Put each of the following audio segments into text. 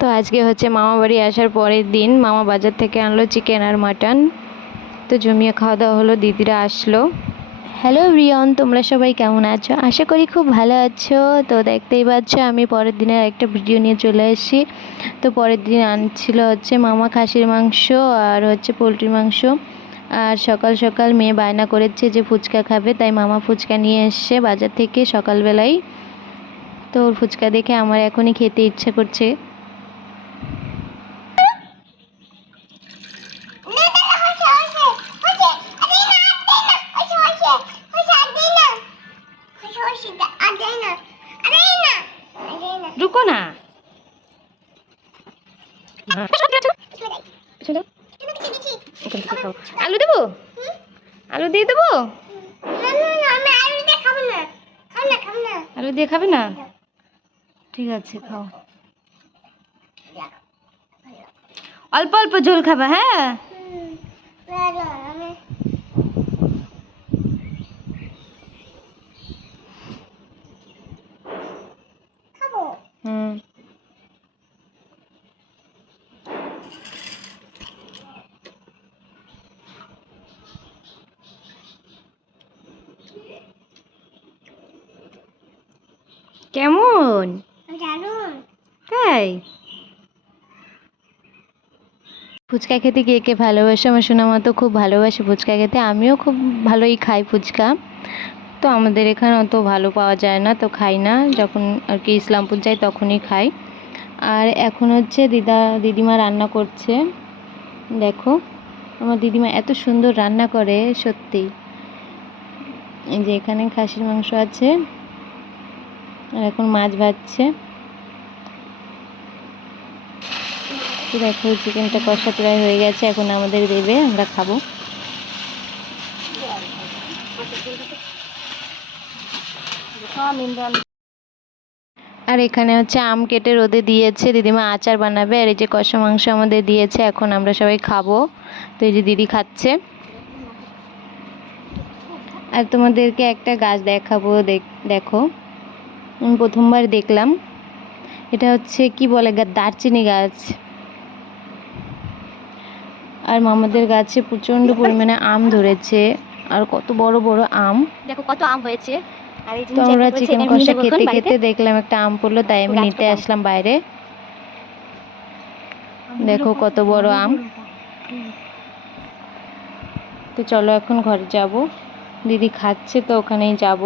তো আজকে হচ্ছে মামা বাড়ি আসার পরের দিন। মামা বাজার থেকে আনলো চিকেন আর মাটন। তো জমিয়ে খাওয়া দাওয়া হলো, দিদিরা আসলো। হ্যালো রিয়ন, তোমরা সবাই কেমন আছো? আশা করি খুব ভালো আছো। তো দেখতেই পাচ্ছ আমি পরের দিনের একটা ভিডিও নিয়ে চলে এসেছি। তো পরের দিন আনছিল হচ্ছে মামা খাসির মাংস আর হচ্ছে পোলট্রির মাংস। আর সকাল সকাল মেয়ে বায়না করেছে যে ফুচকা খাবে, তাই মামা ফুচকা নিয়ে এসছে বাজার থেকে সকালবেলায়। তো ওর ফুচকা দেখে আমার এখনই খেতে ইচ্ছা করছে। रुको ना, आलू देबो, आलू দিয়ে দেবো, आलू দিয়ে খাবে না? ঠিক আছে খাও, অল্প অল্প ঝোল খাবা। হ্যাঁ হুম। কেমন? তাই ফুচকা খেতে কে কে ভালোবাসে? আমার সোনামা তো খুব ভালোবাসে ফুচকা খেতে, আমিও খুব ভালোই খাই ফুচকা। তো আমাদের এখানে অত ভালো পাওয়া যায় না, তো খাই না। যখন আর কি ইসলামপুর যাই তখনই খাই। আর এখন হচ্ছে দিদিমা রান্না করছে। দেখো আমার দিদিমা এত সুন্দর রান্না করে সত্যি। এই যে এখানে খাসির মাংস আছে আর এখন মাছ ভাজছে। দেখো চিকেনটা কষা প্রায় হয়ে গেছে, এখন আমাদের দেবে, আমরা খাবো। আর এখানে হচ্ছে আম কেটে রোদে দিয়েছে, দিদিমা আচার বানাবে। আর এই যে কষা মাংস আমাদের দিয়েছে, এখন আমরা সবাই খাবো। তো এই যে দিদি খাচ্ছে। আর তোমাদেরকে একটা গাছ দেখাবো, দেখো আমি প্রথমবার দেখলাম। এটা হচ্ছে কি বলে, দারচিনি গাছ। আর মামাদের গাছে প্রচণ্ড পরিমাণে আম ধরেছে, আর কত বড় বড় আম, দেখো কত আম হয়েছে। তো আমরা চিকেন কষা খেতে খেতে দেখলাম একটা আম পড়লো, তাই আমি নিতে আসলাম বাইরে। দেখো কত বড় আম। তো চলো এখন ঘরে যাব, দিদি খাচ্ছে তো ওখানেই যাব।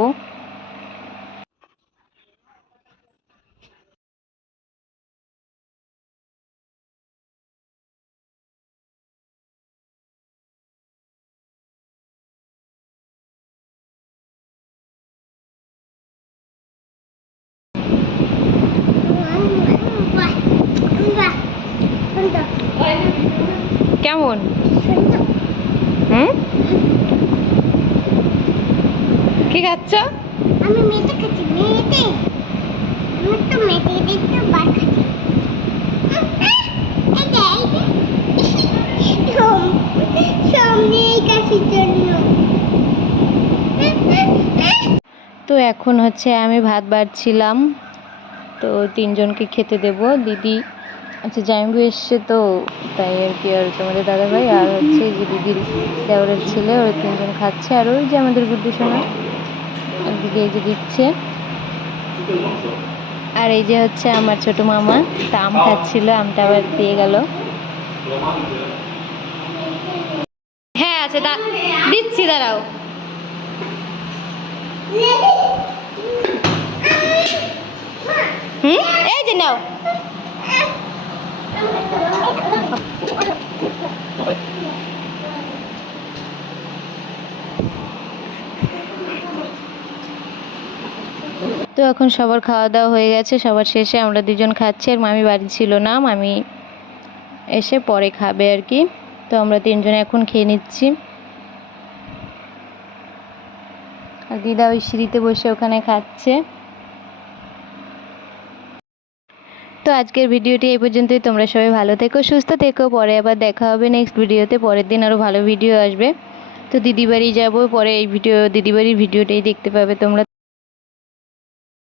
কেমন? হুম, কি খাচ্ছ? আমি মেটে খাচ্ছি, মেটে। আমি তো মেটে দেখতে বার খাচ্ছি। তো এখন হচ্ছে আমি ভাত বাড়ছিলাম, তো তিনজনকে খেতে দেব। দিদি আচ্ছা জামাইবু এসছে, তো তাই আর কি। আর তোমাদের দাদাভাই আর হচ্ছে যে দিদির দেওরের ছেলে, ওরা তিনজন খাচ্ছে। আর ওই যে আমাদের গুড্ডু সোনা একদিকে এই যে দিচ্ছে। আর এই যে হচ্ছে আমার ছোট মামা, তা আম খাচ্ছিল, আমটা আবার দিয়ে গেল। হ্যাঁ আছে, দিচ্ছি, দাঁড়াও। হুম, এই যে নাও। তো এখন সবার খাওয়া দাওয়া হয়ে গেছে, সবার শেষে আমরা দুজন খাচ্ছি। আর মামি বাড়ি ছিল না, মামি এসে পরে খাবে আর কি। তো আমরা তিনজনে এখন খেয়ে নিচ্ছি। আর দিদা ওই সিঁড়িতে বসে ওখানে খাচ্ছে। তো আজকের ভিডিওটি এই পর্যন্তই। তোমরা সবাই ভালো থেকো, সুস্থ থেকো। পরে আবার দেখা হবে নেক্সট ভিডিওতে। পরের দিন আরও ভালো ভিডিও আসবে। তো দিদি বাড়ি যাবো, পরে এই দিদি বাড়ির ভিডিওটাই দেখতে পাবে তোমরা।